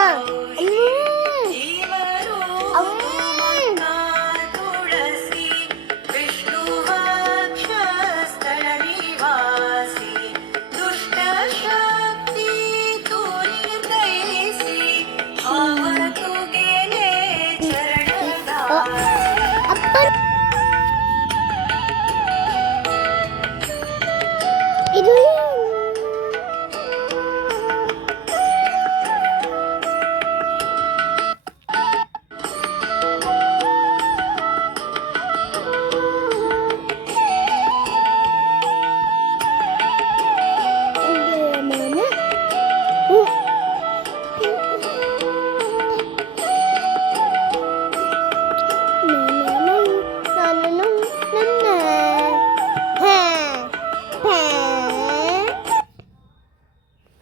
う。